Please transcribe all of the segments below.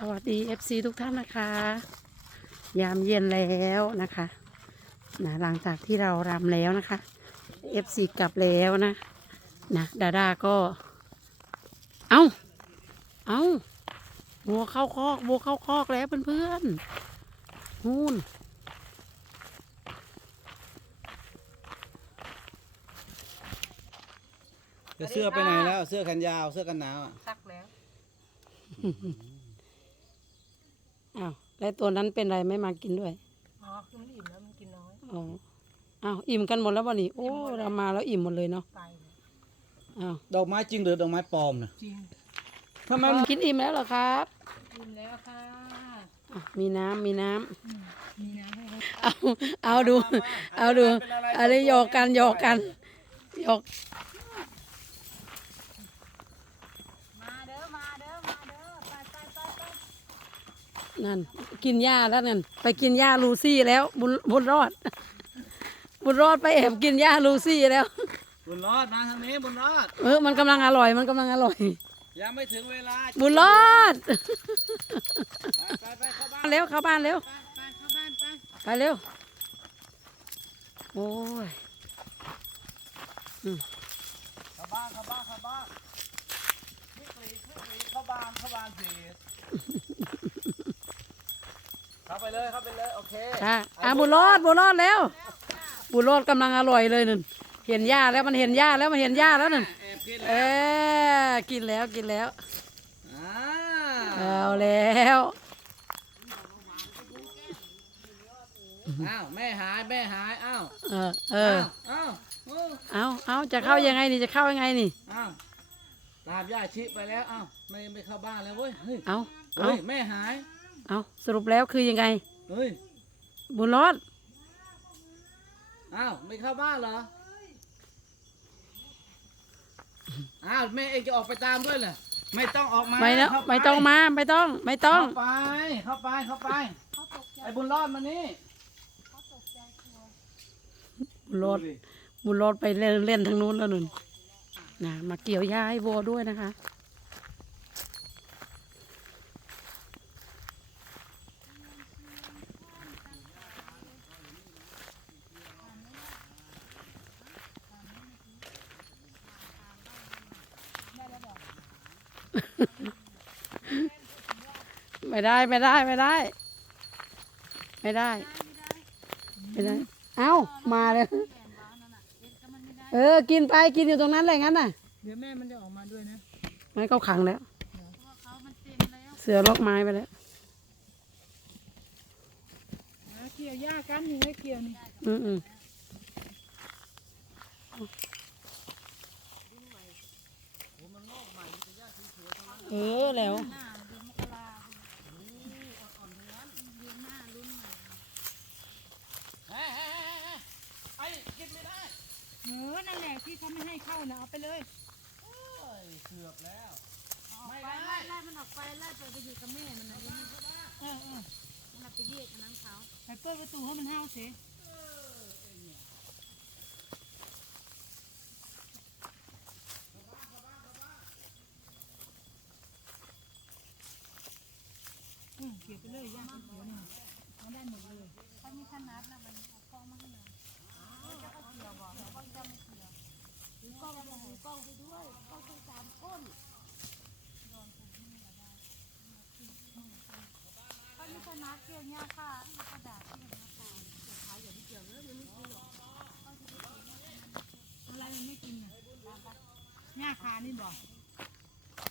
สวัสดี FC ทุกท่านนะคะ ยามเย็นแล้วนะคะนะหลังจากที่เรารำแล้วนะคะ FC กลับแล้วนะนะดาดาก็ เอาเอาวัวเข้าคอกวัวเข้าคอกแล้วเพื่อนๆนู่นจะเสื้อไปไหนแล้ว เสื้อแขนยาว เสื้อกันหนาวอะซักแล้วอ้าว แล้วตัวนั้นเป็นไรไม่มากินด้วย อ๋อ คือมันอิ่มแล้วมันกินน้อย อ๋ออ้าวอิ่มกันหมดแล้วบ่นี่โอ้ เรามาแล้วอิ่มหมดเลยเนาะไปเลยอ้าวดอกไม้จริงหรือดอกไม้ปลอมนะจริง ทำไมกินอิ่มแล้วเหรอครับอิ่มแล้วค่ะ อะมีน้ำมีน้ำอืมมีน้ำให้เขาเอาเอาดู เอาดูอะไรหยอกกันหยอกกันหยอก มาเด้อ มาเด้อ มาเด้อ ไปไปไปไป นั่นกินหญ้าแล้วนั่นไปกินหญ้าลูซี่แล้ว บุญบุญรอด บุญรอดไปแอบกินหญ้าลูซี่แล้ว บุญรอดมาทางนี้บุญรอด เออมันกำลังอร่อยมันกำลังอร่อย ยังไม่ถึงเวลาบุญรอดไปไปไปเข้าบ้านเร็วเข้าบ้านเร็วไปไปเข้าบ้านไปไปเร็วโอ้ยเข้าบ้านเข้าบ้านเข้าบ้านพี่กรีดพี่กรีดเข้าบ้านเข้าบ้านสิ เข้าไปเลยเข้าไปเลยโอเคค่ะอะบุญรอดบุญรอดแล้ว บุญรอดกำลังอร่อยเลยนั่นเห็นหญ้าแล้วมันเห็นหญ้าแล้วมันเห็นหญ้าแล้วนั่นแอบกินเอแล้วอกินแล้วกินแล้ว อ่าเอาแล้วอ้าวแม่หายแม่หายอ้าวเออเอออ้าวอ้าวเอาเอาจะเข้ายังไงนี่จะเข้ายังไงนี่ อ้าวตามย่าชิไปแล้วอ้าวไม่ไม่เข้าบ้านแล้วเว้ยเฮ้ยเอาเอาเฮ้ยแม่หาย เอาสรุปแล้วคือยังไง เฮ้ย บุญรอด อ้าวไม่เข้าบ้านเหรอ อ้าวแม่เองจะออกไปตามด้วยเหรอ ไม่ต้องออกมาไม่แล้วเข้าปไม่ต้องมาไม่ต้อง ไม่ต้อง เข้าไป เข้าไป เข้าไปไอ้บุญรอดมานี่บุญรอด ดูดิบุญรอดไปเล่นเล่นทางนู้นแล้วนุ่นนะมาเกี่ยวหญ้าให้วัวด้วยนะคะ ไม่ได้ไม่ได้ไม่ได้ ไม่ได้ ไม่ได้ เอ้ามาเลย เออ กินไปกินอยู่ตรงนั้นแหละงั้นน่ะ เดี๋ยวแม่มันจะออกมาด้วยนะไม่ก็ขังแล้ว เสือล็อกไม้ไปแล้วหาเกี่ยวหญ้ากันนี่ให้เกี่ยวนี่อืมอืม เออแล้วเฮ้ยเฮ้ยเฮ้ยเฮ้ยไอ้กินไม่ได้เออนั่นแหละที่เขาไม่ให้เข้านะเอาไปเลยเฮ้ยเสือกแล้ว ไม่ไล่ได้ไล่มันออกไปไล่ไปไปอยู่กับแม่มันนะยังไม่เออเออมันไปเยียดกับน้ำเขาไปเปิดประตูให้มันห้าวเสีย เกี่ยวไปเลยหญ้าเขียวนี่เอาได้หมดเลยเขามีขนาดนะมันเอากล้องมาให้หน่อยจะก็เกี่ยวบอกแล้วก็จะไม่เกี่ยวถือกล้องไปถือกล้องไปด้วยกล้องต้องสามก้นเขามีขนาดเกี่ยวเนี่ยค่ะกระดาษที่มันมาขายเกี่ยวขายอย่างที่เกี่ยวเลยยังไม่ซื้อหรอกอะไรมันไม่กินน่ะหญ้าคานี่บอก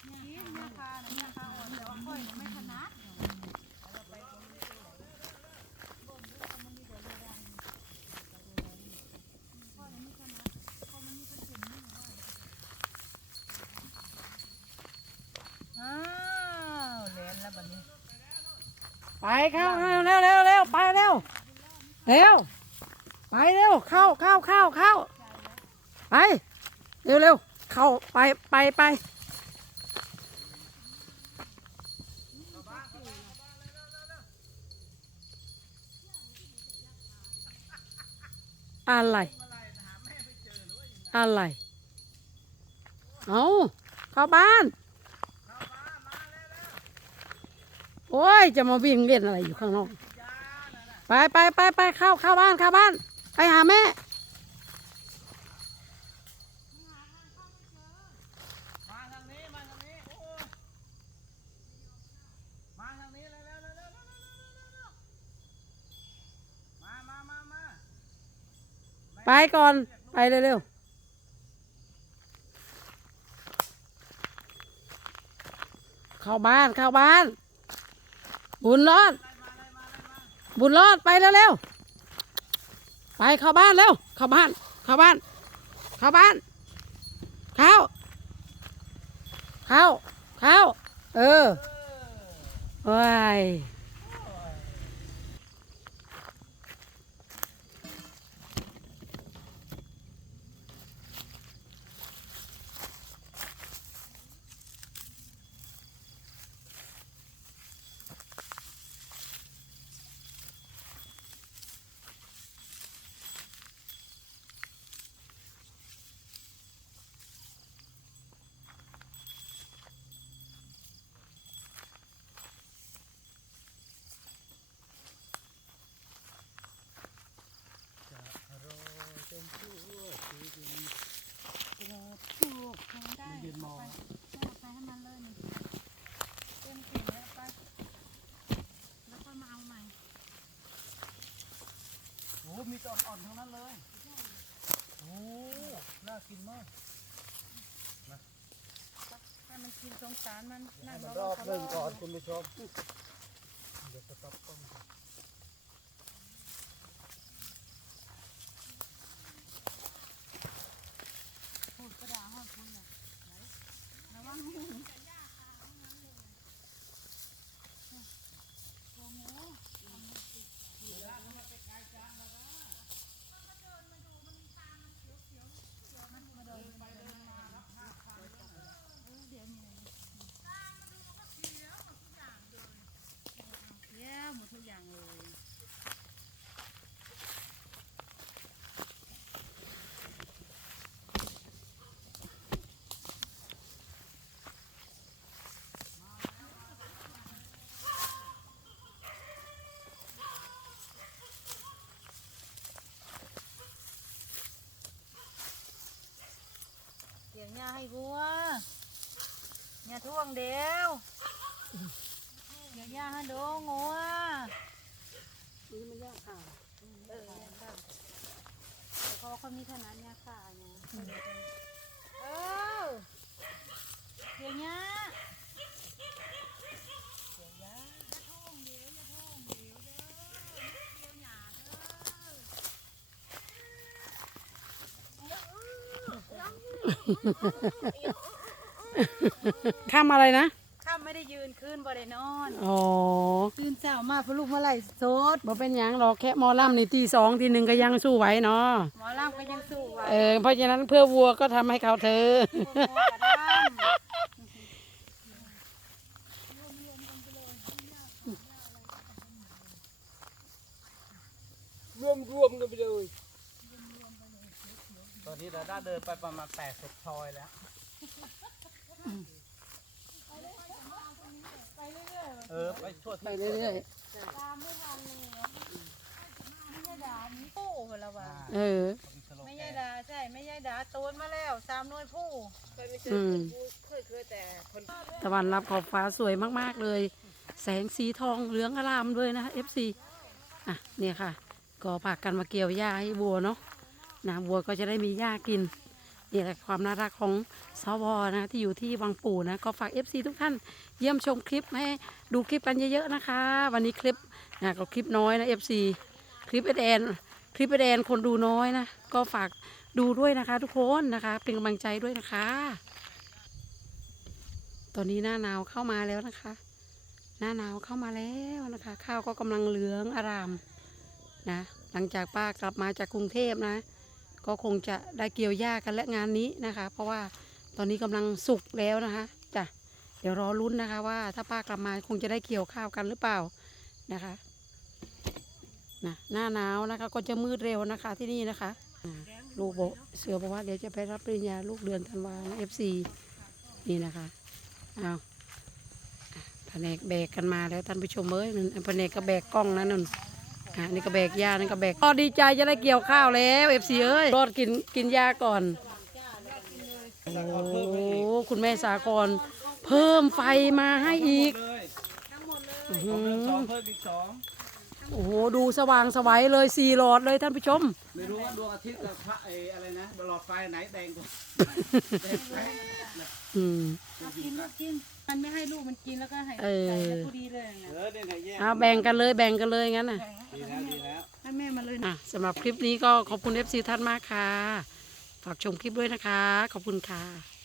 กินเนี่ยค่ะเนี่ยค่ะอ่อนแต่ว่าก้อยไม่ขนาด อ้าวแหลนแล้วบัดนี้ ไป เข้าเร็วเร็วเร็วเร็วไปเร็วเร็วไปเร็วเข้าเข้าเข้าเข้าไปเร็วเร็วเข้าไปไปไปอะไรอะไร เอาเข้าบ้าน โอ้ย จะมาวิ่งเล่นอะไรอยู่ข้างนอก ไปไปไปไปเข้าเข้าบ้านเข้าบ้าน ไปหาแม่ มาทางนี้ มาทางนี้มาทางนี้เลยแล้วแล้วแล้วมามามามาไปก่อน ไปเร็วๆเข้าบ้านเข้าบ้าน บุญรอด บุญรอดไปแล้วเร็วไปเข้าบ้านเร็วเข้าบ้าน เข้าบ้าน เข้าบ้าน เข้า เข้า เข้า เออว้าย โอ้มีแต่อ่อนๆทั้งนั้นเลย โอ้น่ากินมากให้มันกินสงสารมันนั่งมันรอบหนึ่งก่อนคุณผู้ชม เดี๋ยวสต็อปกล้องก่อน พูดกระดาษห้องคุณน่ะไหนระวังหู เย้หมดทุกอย่างเลย เสียงยาให้วัวอย่าท่วงเดียวเดี๋ยวย่าให้ดูงัวนี่มันยากค่ะเออยังได้แต่เขาเขามีขนาดยาขาเนี่ยเออเดี๋ยวย่าเสียงยาอย่าท่วงเดียวอย่าท่วงเดียวเด้อเสียงยาเด้อ ข้ามอะไรนะ ข้าไม่ได้ยืนขึ้นบ่ได้นอน อ๋อ ตื่นเช้ามาพอลูกมาไล่สดบ่เป็นหยังหรอกแค่หมอลำนี่ตีสองทีหนึ่งก็ยังสู้ไหวเนาะ หมอลำก็ยังสู้ไหวเออ เพราะฉะนั้นเพื่อวัวก็ทำให้เขาเธอพวกหมอกระด้างรวมรวมกันไปเลยต อนนี้เราได้เดินไปประมาณแปดสิบซอยแล้วเออไปทั่วไปที่เรื่อยตามไม่ทันเลยเหรอไม่ใช่ด่ามีผู้เหรอวะๆเออ ไม่ใช่ด่าใช่ไม่ใช่ด่าโตนมาแล้วสามหน่วยผู้อืม เคยเคยแต่คนตะวันรับขอบฟ้าสวยมาก ๆ เลย แสงสีทองเหลืองอารามด้วยนะ FC อะ เนี่ยค่ะ ก็พากันมาเกี่ยวหญ้าให้วัวเนาะ นะวัวก็จะได้มีหญ้ากินนี่แหละความน่ารักของสวนะที่อยู่ที่วังปู่นะก็ฝาก FC ทุกท่านเยี่ยมชมคลิปให้ดูคลิปกันเยอะๆนะคะ วันนี้คลิปนะก็คลิปน้อยนะ FC คลิปเอแอนคลิปเอแอนคนดูน้อยนะ ก็ฝากดูด้วยนะคะ ทุกคนนะคะ เป็นกำลังใจด้วยนะคะ ตอนนี้หน้าหนาวเข้ามาแล้วนะคะ หน้าหนาวเข้ามาแล้วนะคะ ข้าวก็กำลังเหลืองอารามนะ หลังจากป้ากลับมาจากกรุงเทพนะ ก็คงจะได้เกี่ยวหญ้ากันและงานนี้นะคะ เพราะว่าตอนนี้กำลังสุกแล้วนะคะจ้ะเดี๋ยวรอลุ้นนะคะว่าถ้าป้ากลับมาคงจะได้เกี่ยวข้าวกันหรือเปล่านะคะนะหน้าหนาวนะคะก็จะมืดเร็วนะคะที่นี่นะคะ ลูกบอกเสือบอกว่าเดี๋ยวจะไปรับปริญญาลูกเดือนธันวาเอฟซีนี่นะคะเอาแผนกแบกกันมาแล้วท่านผู้ชมเอ้ยนั่นแผนกก็แบกกล้องนั่นนั่น อะนี่ก็แบกหญ้านี่ก็แบกก็ดีใจจะได้เกี่ยวข้าวแล้วเอฟซีเอ้ยรอดกินกินหญ้าก่อนสากรโอ้เพิ่มไปอีกคุณแม่สากรเพิ่มไฟมาให้อีกเลยอื้อผหืมเพิ่มสองอเพิ่มอีกสอง โอ้โหดูสว่างสวัยเลยสี่หลอดเลยท่านผู้ชม ไม่รู้ว่าดวงอาทิตย์กับพระเอออะไรนะหลอดไฟไหนแดงกว่าแดงไหมอืม เอากินลูกกิน มันไม่ให้ลูกมันกินแล้วก็ให้เออ ใส่แล้วพอดีเลยนะเออเนี่ยไหนแยกเอาแบ่งกันเลยแบ่งกันเลยงั้นน่ะ ดีแล้วดีแล้ว ให้แม่มาเลยนะ อะสำหรับคลิปนี้ก็ขอบคุณ FC ท่านมากค่ะ ฝากชมคลิปด้วยนะคะ ขอบคุณค่ะ